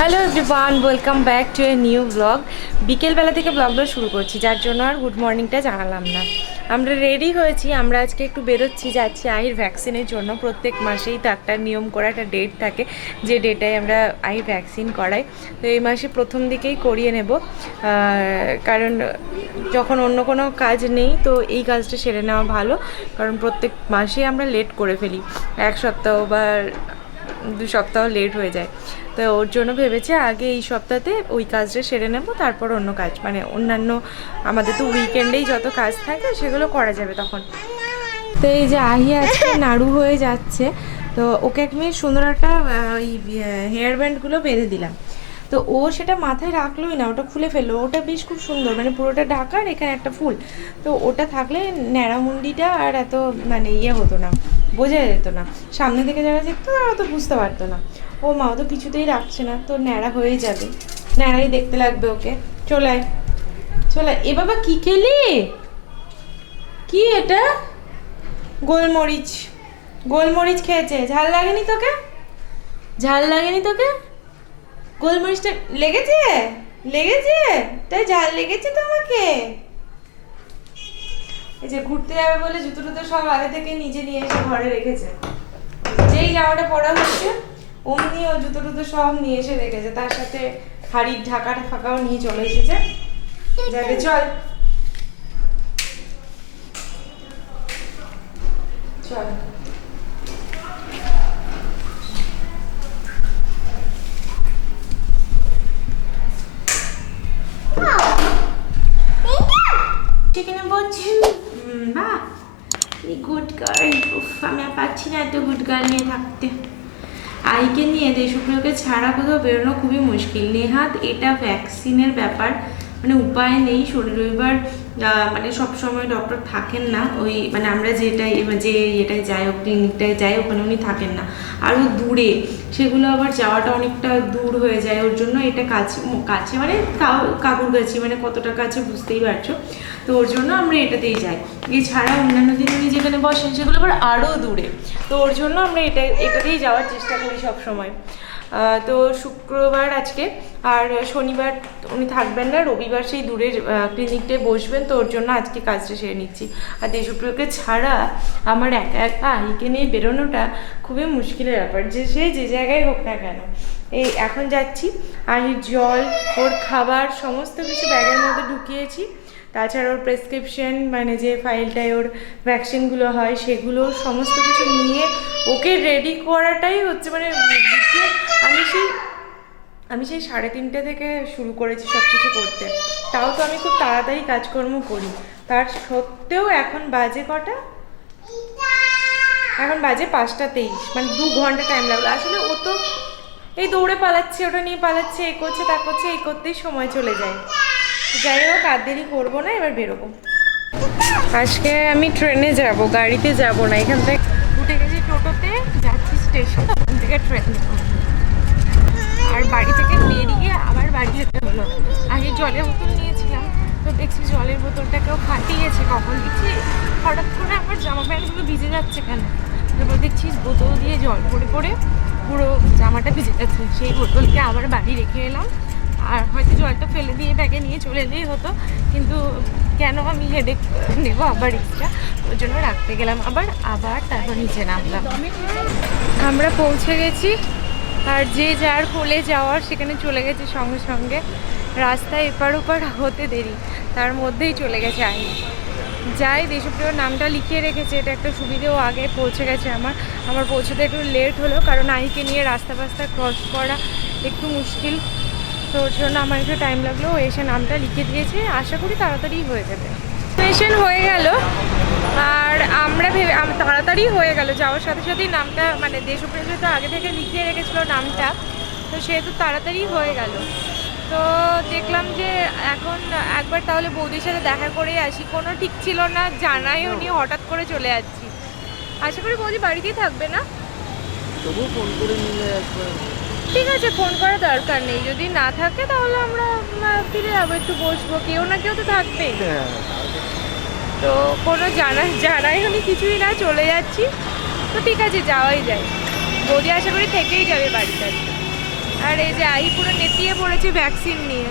Hello everyone, welcome back to a new blog. বিকেলবেলা থেকে ব্লগটা শুরু করছি, যার জন্য আর গুড মর্নিংটা জানালাম না। আমরা রেডি হয়েছি, আমরা আজকে একটু বেরোচ্ছি, যাচ্ছি আহির ভ্যাকসিনের জন্য। প্রত্যেক মাসেই তো একটা নিয়ম করে একটা ডেট থাকে, যে ডেটায় আমরা আহির ভ্যাকসিন করাই। তো এই মাসে প্রথম দিকেই করিয়ে নেব, কারণ যখন অন্য কোনো কাজ নেই তো এই কাজটা সেরে নেওয়া ভালো। কারণ প্রত্যেক মাসেই আমরা লেট করে ফেলি, এক সপ্তাহ বা 2 সপ্তাহ লেট হয়ে যায়। তো ওর জন্য ভেবেছি আগে এই সপ্তাহতে ওই কাজটা সেরে নেব, তারপর অন্য কাজ, মানে অন্যান্য আমাদের তো উইকেন্ডেই যত কাজ থাকে সেগুলো করা যাবে তখন। তো এই যে আহি আজকে নাড়ু হয়ে যাচ্ছে, তো ওকে আমি সুন্দর একটা ওই হেয়ার ব্যান্ডগুলো বেঁধে দিলাম। তো ও সেটা মাথায় রাখলোই না, ওটা খুলে ফেললো। ওটা বেশ খুব সুন্দর, মানে পুরোটা ঢাকা আর এখানে একটা ফুল। তো ওটা থাকলে ন্যাড়ামুন্ডিটা আর এত মানে ইয়ে হতো না, বোঝা যেত না। সামনে থেকে যারা দেখতো তারা তো বুঝতে পারতো না। ও মা তো কিছুতেই রাখছে না, তো ন্যাড়া হয়ে যাবে, ন্যাড়াই দেখতে লাগবে ওকে। চলে চলে এ বাবা, কি খেলি? কি এটা? গোলমরিচ, গোলমরিচ খেয়েছে। ঝাল লাগেনি তোকে? ঝাল লাগেনি তোকে? গোলমরিচটা লেগেছে? লেগেছে? তাই ঝাল লেগেছে তো আমাকে? এই যে ঘুরতে যাবে বলে জুতো টুতো সব আগে থেকে নিজে নিয়ে এসে ঘরে রেখেছে। যেই জামাটা পরা হচ্ছে অমনি ও জুতো টুতো সব নিয়ে এসে রেখেছে, তার সাথে হাড়ির ঢাকাটা ফাঁকাও নিয়ে চলে এসেছে। যাকে চল চল। সেখানে বলছি বাহ, গুড গার্ল। আমি আর পাচ্ছি না এত গুড গার্ল নিয়ে থাকতে। আইকে নিয়ে দেশপ্রিয়কে ছাড়া কোথাও বেরোনো খুবই মুশকিল। নেহাত এটা ভ্যাকসিনের ব্যাপার, মানে উপায় নেই। শনি রবিবার মানে সবসময় ডক্টর থাকেন না, ওই মানে আমরা যে এটাই যাই, ও ক্লিনিকটায় যাই, ওখানে উনি থাকেন না, আরও দূরে। সেগুলো আবার যাওয়াটা অনেকটা দূর হয়ে যায়, ওর জন্য এটা কাছে কাছে মানে কাকুর কাছে, মানে কতটা কাছে বুঝতেই পারছো। তো ওর জন্য আমরা এটাতেই যাই। এছাড়া অন্যান্য দিন উনি যেখানে বসেন সেগুলো আবার আরও দূরে, তো ওর জন্য আমরা এটাতেই যাওয়ার চেষ্টা করি সব সময়। তো শুক্রবার আজকে, আর শনিবার উনি থাকবেন না, রবিবার সেই দূরের ক্লিনিকটায় বসবেন, তো ওর জন্য আজকে কাজটা সেরে নিচ্ছি। আর দেশপ্রিয়কে ছাড়া আমার একা একা আহিকে নিয়ে বেরোনোটা খুবই মুশকিলের ব্যাপার, যে সে যে জায়গায় হোক না কেন। এই এখন যাচ্ছি, আহির জল, ওর খাবার সমস্ত কিছু ব্যাগের মধ্যে ঢুকিয়েছি। তাছাড়া ওর প্রেসক্রিপশন, মানে যে ফাইলটায় ওর ভ্যাকসিনগুলো হয় সেগুলো সমস্ত কিছু নিয়ে ওকে রেডি করাটাই হচ্ছে, মানে আমি সেই 3:30 থেকে শুরু করেছি সব কিছু করতে। তাও তো আমি খুব তাড়াতাড়ি কাজকর্ম করি, তার সত্ত্বেও এখন বাজে কটা? এখন বাজে 5টা 23, মানে 2 ঘন্টা টাইম লাগলো। আসলে ও তো এই দৌড়ে পালাচ্ছে, ওটা নিয়ে পালাচ্ছে, এই করছে তা করছে, এই করতেই সময় চলে যায়। যাই হোক, আর দেরি করবো না, এবার বেরোবো। আজকে আমি ট্রেনে যাব, গাড়িতে যাব না। এখান থেকে উঠে গেছি টোটোতে, যাচ্ছি স্টেশন, ওখান থেকে ট্রেন নেব। আর বাড়ি থেকে বেরিয়ে আবার বাড়ি যেতে হলো। আগে জলের বোতল নিয়েছিলাম, তো দেখছি জলের বোতলটাকেও ফাটিয়েছে। কখন দেখছি হঠাৎ করে আমার জামা প্যান্টগুলো ভিজে যাচ্ছে কেন, তারপর দেখছি বোতল দিয়ে জল পড়ে পড়ে পুরো জামাটা ভিজে যাচ্ছে। সেই বোতলকে আবার বাড়ি রেখে এলাম। আর হয়তো জলটা ফেলে দিয়ে ব্যাগে নিয়ে চলে এলেই হতো, কিন্তু কেন আমি হেডেক নেবো আবার এক্সট্রা, ওই জন্য রাখতে গেলাম। আবার তারপর নিচে নামলাম। আমরা পৌঁছে গেছি, আর যে যার কোলে যাওয়ার সেখানে চলে গেছে সঙ্গে সঙ্গে। রাস্তায় এপার ওপার হতে দেরি, তার মধ্যেই চলে গেছে আহি। যাই, দেশপ্রিয়র নামটা লিখিয়ে রেখেছে, এটা একটা সুবিধেও। আগে পৌঁছে গেছে। আমার পৌঁছতে একটু লেট হলো, কারণ আহিকে নিয়ে রাস্তা ক্রস করা একটু মুশকিল, তো ওর জন্য আমার একটু টাইম লাগলো। ও এসে নামটা লিখে দিয়েছে, আশা করি তাড়াতাড়ি হয়ে যাবে। স্টেশন হয়ে গেল, আর আমরা তাড়াতাড়ি হয়ে গেল। যাওয়ার সাথে সাথেই নামটা, মানে দেশপ্রিয় তো আগে থেকে লিখিয়ে রেখেছিল নামটা, তো সেহেতু তাড়াতাড়ি হয়ে গেল। তো দেখলাম যে এখন একবার তাহলে বৌদির সাথে দেখা করেই আসি। কোনো ঠিক ছিল না, জানাইও নি, হঠাৎ করে চলে যাচ্ছি। আশা করি বৌদি বাড়িতেই থাকবে না? তবুও ফোন করে নিলে একবার। ঠিক আছে, ফোন করার দরকার নেই। যদি না থাকে তাহলে আমরা ফিরে যাবো, একটু বসবো, কেউ না কেউ তো থাকবেই। তো কোনো জানাই হনি, কিছুই না, চলে যাচ্ছি। তো ঠিক আছে, যাওয়াই যায়। বৌদি আশা করি থেকেই যাবে বাড়িতে। আর এই যে আই পুরো নেতিয়ে পড়েছে ভ্যাকসিন নিয়ে।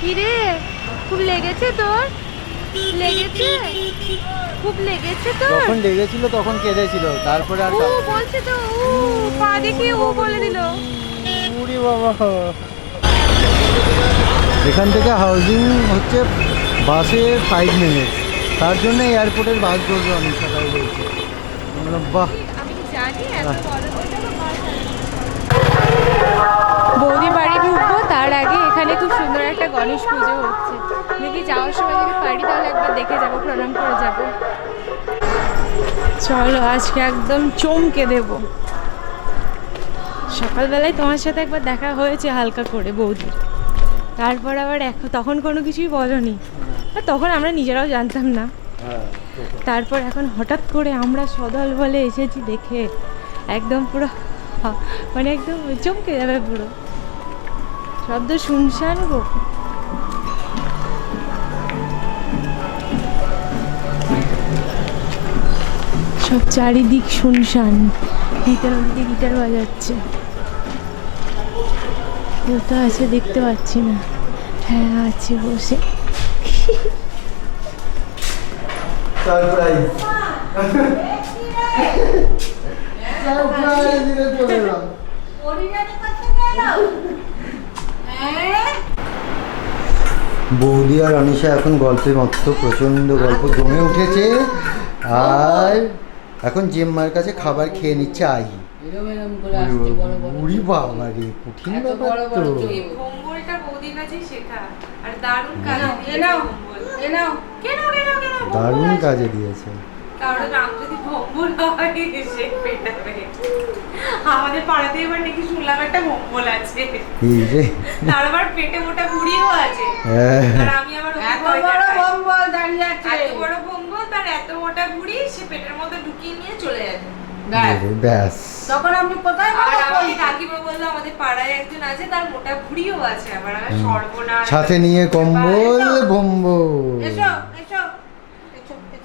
কি রে, খুব লেগেছে তোর? লেগেছে? খুব লেগেছে তোর? যখন লেগেছিল তখন কেঁদেছিল, তারপরে আর ও বলছে তো, ও পা দেখিয়ে ও বলে দিল। উড়ি বাবা। এখান থেকে হাউজিং হচ্ছে বাসে 5 মিনিট, তার জন্য এয়ারপোর্টের বাস ধরবে অনেক সকাল বলছে। বাহ, আমি জানি এত বড় বৌদি বাড়ি ঢুকবো তার আগে এখানে খুব সুন্দর একটা গণেশ পুজো হচ্ছে। দেখি যাওয়ার সময় যদি পারি তাহলে একবার দেখে যাবো, প্রণাম করে যাবো। চলো আজকে একদম চমকে দেব। সকালবেলায় তোমার সাথে একবার দেখা হয়েছে হালকা করে বৌদির, তারপর আবার এখন তখন কোনো কিছুই বলোনি, আর তখন আমরা নিজেরাও জানতাম না। তারপর এখন হঠাৎ করে আমরা সদল বলে এসেছি দেখে একদম পুরো মানে একদম চমকে যাবে পুরো। শব্দ শুনশান গো। সব চারিদিক শুনশান, গিটার ওদিকে গিটার বাজাচ্ছে। কেউ তো আছে দেখতে পাচ্ছি না। হ্যাঁ আছে বসে। বৌদি আর অনিশা এখন গল্পে মত্ত, প্রচন্ড গল্প জমে উঠেছে। আর এখন জেম্মার কাছে খাবার খেয়ে নিচ্ছে আই। বুড়ি বাবা রে, কঠিন ব্যাপার তো। ভম্বলটা বৌদির কাছেই শেখা, আর দারুণ কাজ দারুণ কাজে দিয়েছে। কারণ নাম যদি ভম্বল হয় সে পেটাবে। আমাদের পাড়াতে এবার নাকি শুনলাম একটা ভম্বল আছে, এই যে তার আবার পেটে মোটা বুড়িও আছে। আর আমি আবার এত বড় ভম্বল দাঁড়িয়ে আছে, এত বড় ভম্বল তার এত মোটা বুড়ি, সে পেটের মধ্যে ঢুকিয়ে নিয়ে চলে যাবে। ব্যাস, তখন আমি কোথায় আর আমাকে কাকিমা বললো আমাদের পাড়ায় একজন আছে তার মোটা বুড়িও আছে। আবার আমার সর্বনাশ, সাথে নিয়ে কম্বল ভম্বল। এসো এসো এসো এসো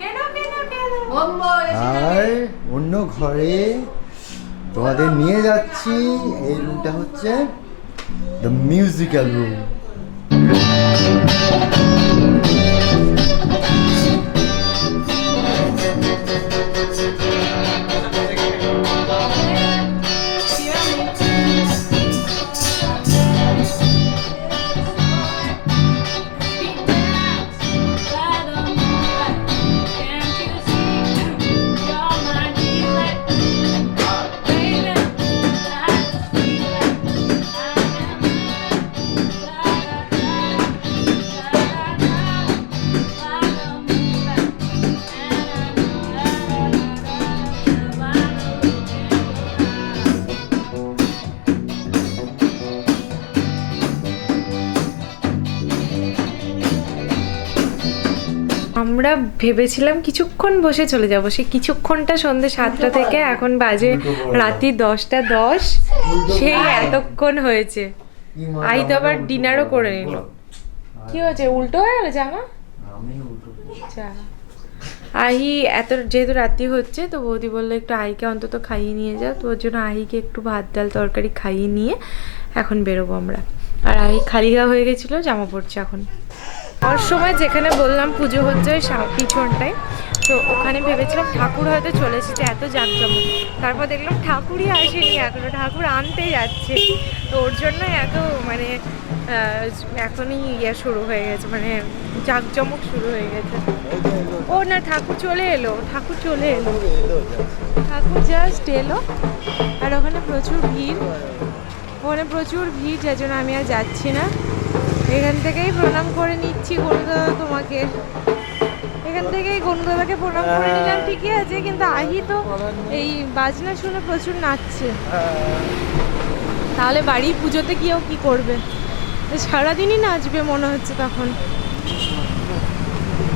কেন কেন কেন ভম্বল আর অন্য ঘরে তোমাদের নিয়ে যাচ্ছি। এই রুমটা হচ্ছে দ্য মিউজিক্যাল রুম। আমরা ভেবেছিলাম কিছুক্ষণ বসে চলে যাব, সেই কিছুক্ষণটা সন্ধ্যে 7টা থেকে এখন বাজে রাত্রি 10টা 10। সেই এতক্ষণ হয়েছে। আই তো আবার ডিনারও করে নিল। কি হয়েছে, উল্টো হয়ে গেল জামা? আচ্ছা, আহি এত যেহেতু রাত্রি হচ্ছে তো বৌদি বললো একটু আহিকে অন্তত খাইয়ে নিয়ে যাও, তো ওর জন্য আহিকে একটু ভাত ডাল তরকারি খাইয়ে নিয়ে এখন বেরোবো আমরা। আর আহি খালি গা হয়ে গেছিলো, জামা পড়ছে এখন। ওর সময় যেখানে বললাম পুজো হচ্ছে ওই পিছনটায়, তো ওখানে ভেবেছিলাম ঠাকুর হয়তো চলে এসেছে, এত জাঁকজমক। তারপর দেখলাম ঠাকুরই আসেনি এখনো, ঠাকুর আনতে যাচ্ছে। তো ওর জন্য এত মানে এখনই ইয়ে শুরু হয়ে গেছে, মানে জাঁকজমক শুরু হয়ে গেছে। ও না, ঠাকুর চলে এলো, ঠাকুর চলে এলো, ঠাকুর জাস্ট এলো। আর ওখানে প্রচুর ভিড়, ওখানে প্রচুর ভিড়, যার জন্য আমি আর যাচ্ছি না। এখান থেকেই প্রণাম করে নিচ্ছি গরুদাদা তোমাকে, এখান থেকেই গরুদাদাকে প্রণাম করে নিলাম, ঠিকই আছে। কিন্তু আহি তো এই বাজনা শুনে প্রচুর নাচছে। তাহলে বাড়ির পুজোতে গিয়েও কি করবে, সারাদিনই নাচবে মনে হচ্ছে তখন।